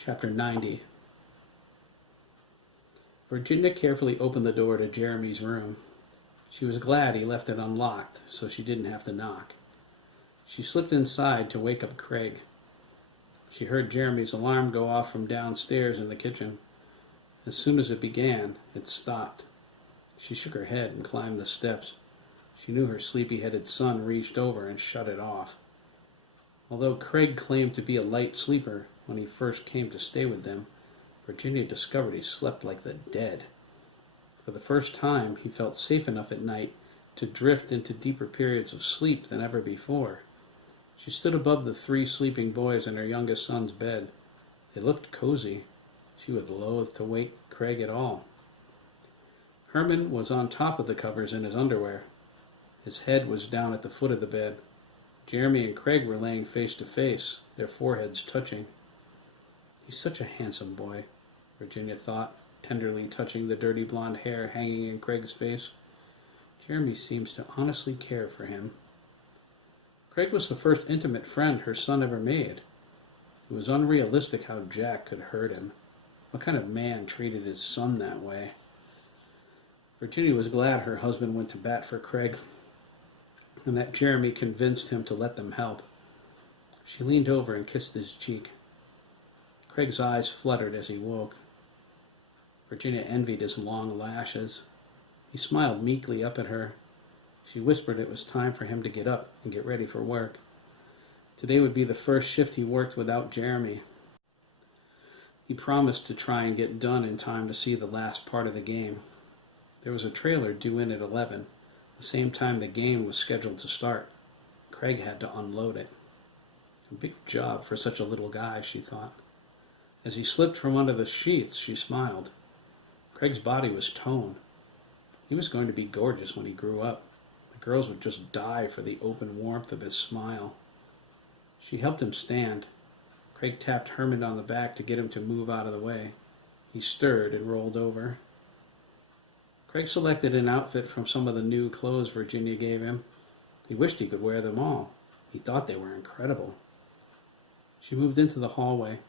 Chapter 90. Virginia carefully opened the door to Jeremy's room. She was glad he left it unlocked, so she didn't have to knock. She slipped inside to wake up Craig. She heard Jeremy's alarm go off from downstairs in the kitchen. As soon as it began, it stopped. She shook her head and climbed the steps. She knew her sleepy-headed son reached over and shut it off. Although Craig claimed to be a light sleeper when he first came to stay with them, Virginia discovered he slept like the dead. For the first time, he felt safe enough at night to drift into deeper periods of sleep than ever before. She stood above the 3 sleeping boys in her youngest son's bed. They looked cozy. She would loathe to wake Craig at all. Herman was on top of the covers in his underwear. His head was down at the foot of the bed. Jeremy and Craig were laying face to face, their foreheads touching. He's such a handsome boy, Virginia thought, tenderly touching the dirty blonde hair hanging in Craig's face. Jeremy seems to honestly care for him. Craig was the first intimate friend her son ever made. It was unrealistic how Jack could hurt him. What kind of man treated his son that way? Virginia was glad her husband went to bat for Craig, and that Jeremy convinced him to let them help. She leaned over and kissed his cheek. Craig's eyes fluttered as he woke. Virginia envied his long lashes. He smiled meekly up at her. She whispered it was time for him to get up and get ready for work. Today would be the first shift he worked without Jeremy. He promised to try and get done in time to see the last part of the game. There was a trailer due in at 11, the same time the game was scheduled to start. Craig had to unload it. A big job for such a little guy, she thought. As he slipped from under the sheets, she smiled. Craig's body was toned. He was going to be gorgeous when he grew up. The girls would just die for the open warmth of his smile. She helped him stand. Craig tapped Herman on the back to get him to move out of the way. He stirred and rolled over. Craig selected an outfit from some of the new clothes Virginia gave him. He wished he could wear them all. He thought they were incredible. She moved into the hallway.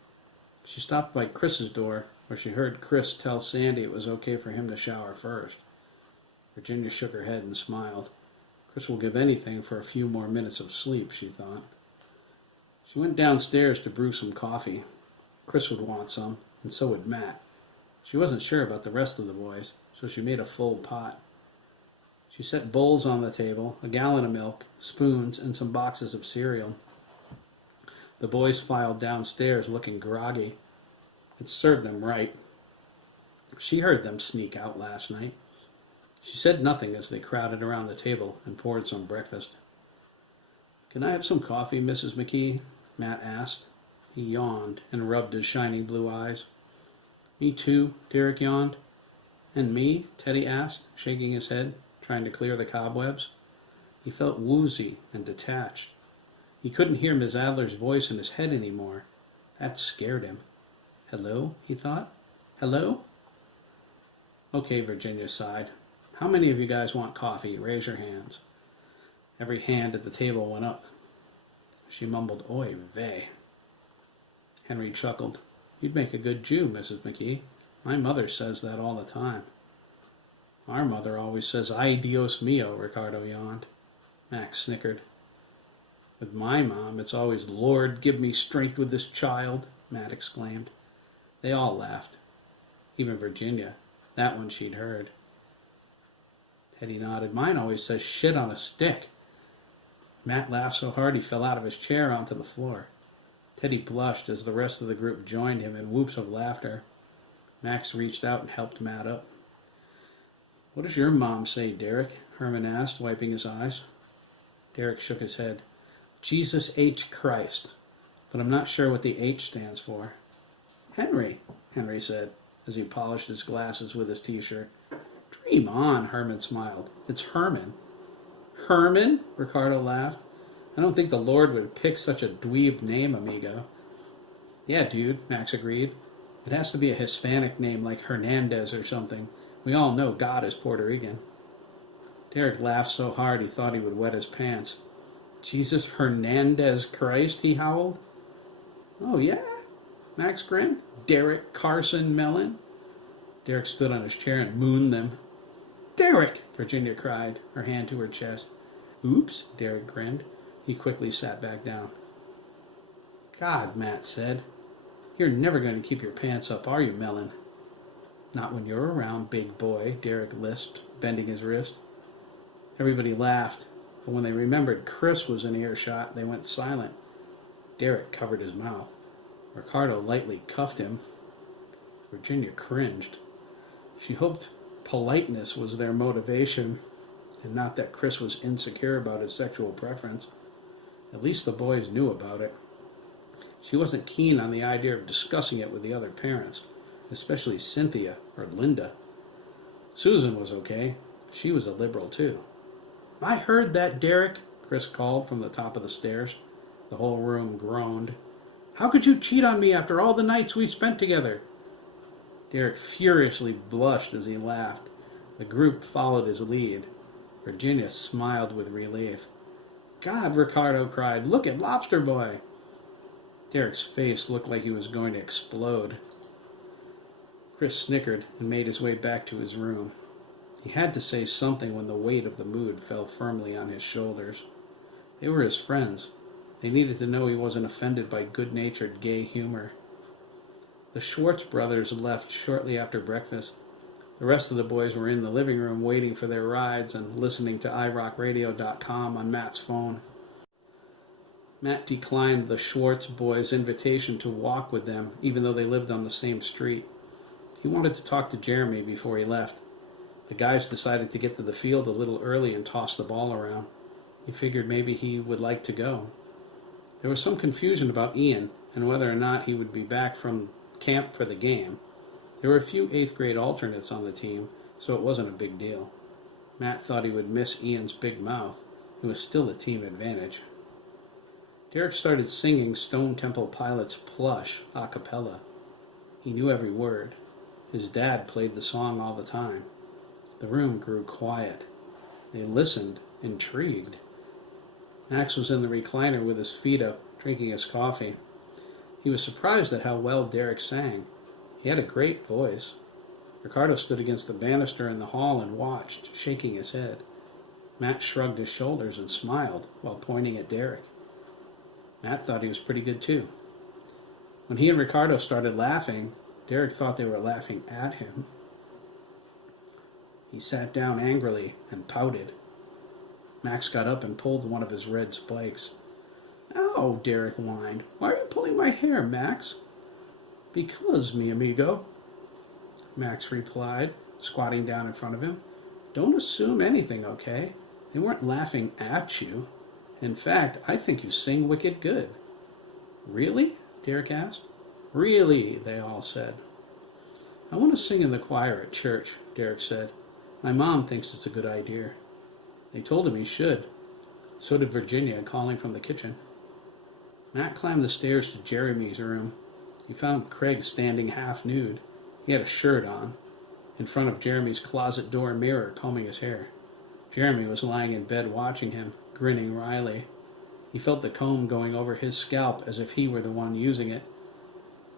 She stopped by Chris's door, where she heard Chris tell Sandy it was okay for him to shower first. Virginia shook her head and smiled. Chris will give anything for a few more minutes of sleep, she thought. She went downstairs to brew some coffee. Chris would want some, and so would Matt. She wasn't sure about the rest of the boys, so she made a full pot. She set bowls on the table, a gallon of milk, spoons, and some boxes of cereal. The boys filed downstairs looking groggy. It served them right. She heard them sneak out last night. She said nothing as they crowded around the table and poured some breakfast. "Can I have some coffee, Mrs. McKee?" Matt asked. He yawned and rubbed his shining blue eyes. "Me too," Derek yawned. "And me?" Teddy asked, shaking his head, trying to clear the cobwebs. He felt woozy and detached. He couldn't hear Miss Adler's voice in his head anymore. That scared him. "Hello?" he thought. "Hello?" "Okay," Virginia sighed. "How many of you guys want coffee? Raise your hands." Every hand at the table went up. She mumbled, "Oy vey." Henry chuckled. "You'd make a good Jew, Mrs. McKee. My mother says that all the time." "Our mother always says, 'Ay Dios mio,'" Ricardo yawned. Max snickered. "With my mom, it's always, 'Lord, give me strength with this child,'" Matt exclaimed. They all laughed. Even Virginia. That one she'd heard. Teddy nodded. "Mine always says, 'Shit on a stick.'" Matt laughed so hard he fell out of his chair onto the floor. Teddy blushed as the rest of the group joined him in whoops of laughter. Max reached out and helped Matt up. "What does your mom say, Derek?" Herman asked, wiping his eyes. Derek shook his head. "Jesus H. Christ. But I'm not sure what the H stands for." "Henry," Henry said, as he polished his glasses with his t-shirt. "Dream on," Herman smiled. "It's Herman." "Herman?" Ricardo laughed. "I don't think the Lord would pick such a dweeb name, amigo." "Yeah, dude," Max agreed. "It has to be a Hispanic name like Hernandez or something. We all know God is Puerto Rican." Derek laughed so hard he thought he would wet his pants. "Jesus Hernandez Christ," he howled. "Oh, yeah?" Max grinned. Derek, Carson, Mellon. Derek stood on his chair and mooned them. Derek! Virginia cried, her hand to her chest. Oops, Derek grinned. He quickly sat back down. God, Matt said. You're never going to keep your pants up, are you, Mellon? Not when you're around, big boy, Derek lisped, bending his wrist. Everybody laughed, but when they remembered Chris was in earshot, they went silent. Derek covered his mouth. Ricardo lightly cuffed him. Virginia cringed. She hoped politeness was their motivation, and not that Chris was insecure about his sexual preference. At least the boys knew about it. She wasn't keen on the idea of discussing it with the other parents, especially Cynthia or Linda. Susan was okay. She was a liberal, too. I heard that, Derek, Chris called from the top of the stairs. The whole room groaned. How could you cheat on me after all the nights we spent together? Derek furiously blushed as he laughed. The group followed his lead. Virginia smiled with relief. God, Ricardo cried, look at Lobster Boy. Derek's face looked like he was going to explode. Chris snickered and made his way back to his room. He had to say something when the weight of the mood fell firmly on his shoulders. They were his friends. They needed to know he wasn't offended by good-natured gay humor. The Schwartz brothers left shortly after breakfast. The rest of the boys were in the living room waiting for their rides and listening to irockradio.com on Matt's phone. Matt declined the Schwartz boys' invitation to walk with them, even though they lived on the same street. He wanted to talk to Jeremy before he left. The guys decided to get to the field a little early and toss the ball around. He figured maybe he would like to go. There was some confusion about Ian and whether or not he would be back from camp for the game. There were a few 8th grade alternates on the team, so it wasn't a big deal. Matt thought he would miss Ian's big mouth. It was still a team advantage. Derek started singing Stone Temple Pilots' Plush a cappella. He knew every word. His dad played the song all the time. The room grew quiet. They listened, intrigued. Max was in the recliner with his feet up, drinking his coffee. He was surprised at how well Derek sang. He had a great voice. Ricardo stood against the banister in the hall and watched, shaking his head. Matt shrugged his shoulders and smiled while pointing at Derek. Matt thought he was pretty good too. When he and Ricardo started laughing, Derek thought they were laughing at him. He sat down angrily and pouted. Max got up and pulled one of his red spikes. Ow, Derek whined. Why are you pulling my hair, Max? Because, mi amigo, Max replied, squatting down in front of him. Don't assume anything, okay? They weren't laughing at you. In fact, I think you sing wicked good. Really? Derek asked. Really, they all said. I want to sing in the choir at church, Derek said. My mom thinks it's a good idea. They told him he should. So did Virginia, calling from the kitchen. Matt climbed the stairs to Jeremy's room. He found Craig standing half nude. He had a shirt on, in front of Jeremy's closet door mirror, combing his hair. Jeremy was lying in bed watching him, grinning wryly. He felt the comb going over his scalp as if he were the one using it.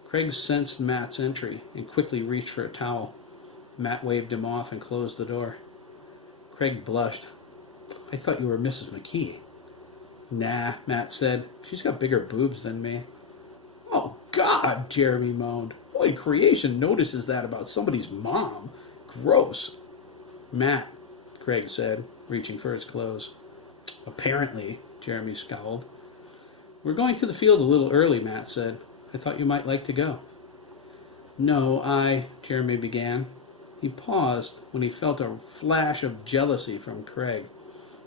Craig sensed Matt's entry and quickly reached for a towel. Matt waved him off and closed the door. Craig blushed. I thought you were Mrs. McKee. Nah, Matt said. She's got bigger boobs than me. Oh, God, Jeremy moaned. Boy, creation notices that about somebody's mom. Gross. Matt, Craig said, reaching for his clothes. Apparently, Jeremy scowled. We're going to the field a little early, Matt said. I thought you might like to go. No, Jeremy began. He paused when he felt a flash of jealousy from Craig.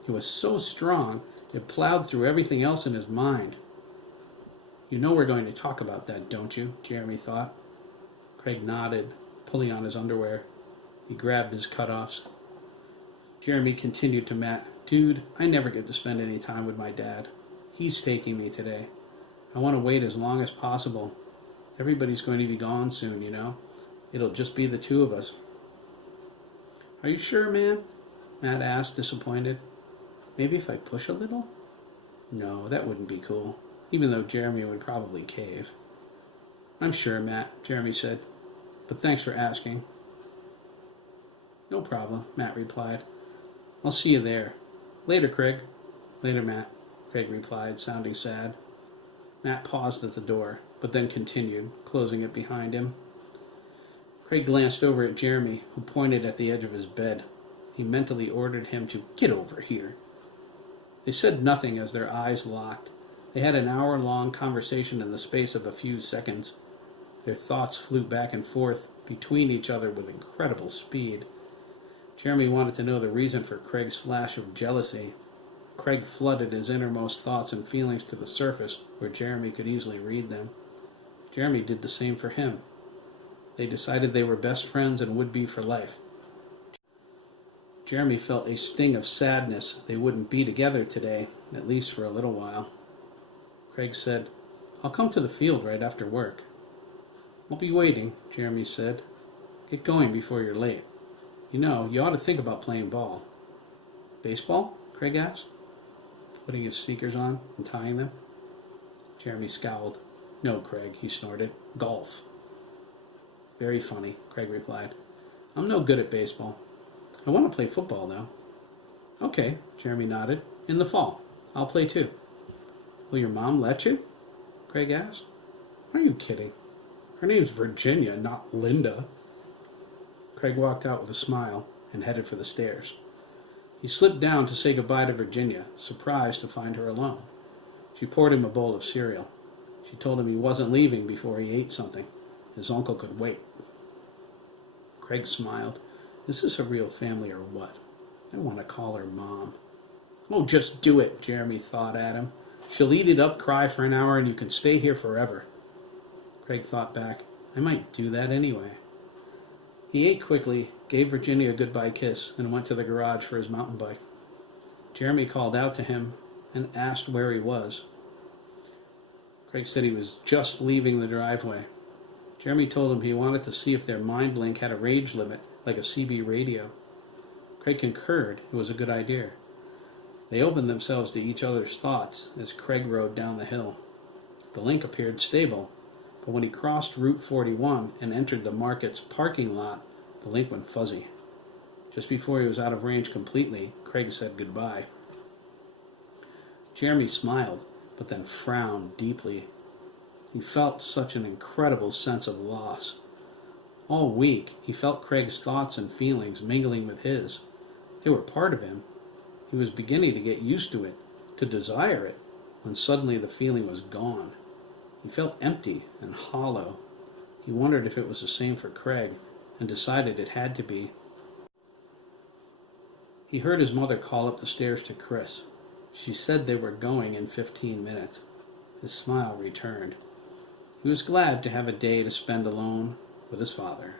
It was so strong, it plowed through everything else in his mind. You know we're going to talk about that, don't you? Jeremy thought. Craig nodded, pulling on his underwear. He grabbed his cutoffs. Jeremy continued to Matt. Dude, I never get to spend any time with my dad. He's taking me today. I want to wait as long as possible. Everybody's going to be gone soon, you know. It'll just be the two of us. Are you sure, man? Matt asked, disappointed. Maybe if I push a little? No, that wouldn't be cool, even though Jeremy would probably cave. I'm sure, Matt, Jeremy said. But thanks for asking. No problem, Matt replied. I'll see you there. Later, Craig. Later, Matt, Craig replied, sounding sad. Matt paused at the door, but then continued, closing it behind him. Craig glanced over at Jeremy, who pointed at the edge of his bed. He mentally ordered him to get over here. They said nothing as their eyes locked. They had an hour-long conversation in the space of a few seconds. Their thoughts flew back and forth between each other with incredible speed. Jeremy wanted to know the reason for Craig's flash of jealousy. Craig flooded his innermost thoughts and feelings to the surface, where Jeremy could easily read them. Jeremy did the same for him. They decided they were best friends and would be for life. Jeremy felt a sting of sadness they wouldn't be together today, at least for a little while. Craig said, I'll come to the field right after work. I'll be waiting, Jeremy said. Get going before you're late. You know, you ought to think about playing ball. Baseball? Craig asked, putting his sneakers on and tying them. Jeremy scowled. No, Craig, he snorted. Golf. Very funny, Craig replied. I'm no good at baseball. I want to play football, though. Okay, Jeremy nodded. In the fall. I'll play too. Will your mom let you? Craig asked. Are you kidding? Her name's Virginia, not Linda. Craig walked out with a smile and headed for the stairs. He slipped down to say goodbye to Virginia, surprised to find her alone. She poured him a bowl of cereal. She told him he wasn't leaving before he ate something. His uncle could wait. Craig smiled. Is this a real family or what? I want to call her Mom. Oh, just do it, Jeremy thought at him. She'll eat it up, cry for an hour, and you can stay here forever. Craig thought back. I might do that anyway. He ate quickly, gave Virginia a goodbye kiss, and went to the garage for his mountain bike. Jeremy called out to him and asked where he was. Craig said he was just leaving the driveway. Jeremy told him he wanted to see if their mind link had a range limit, like a CB radio. Craig concurred it was a good idea. They opened themselves to each other's thoughts as Craig rode down the hill. The link appeared stable, but when he crossed Route 41 and entered the market's parking lot, the link went fuzzy. Just before he was out of range completely, Craig said goodbye. Jeremy smiled, but then frowned deeply. He felt such an incredible sense of loss. All week, he felt Craig's thoughts and feelings mingling with his. They were part of him. He was beginning to get used to it, to desire it, when suddenly the feeling was gone. He felt empty and hollow. He wondered if it was the same for Craig, and decided it had to be. He heard his mother call up the stairs to Chris. She said they were going in 15 minutes. His smile returned. He was glad to have a day to spend alone with his father.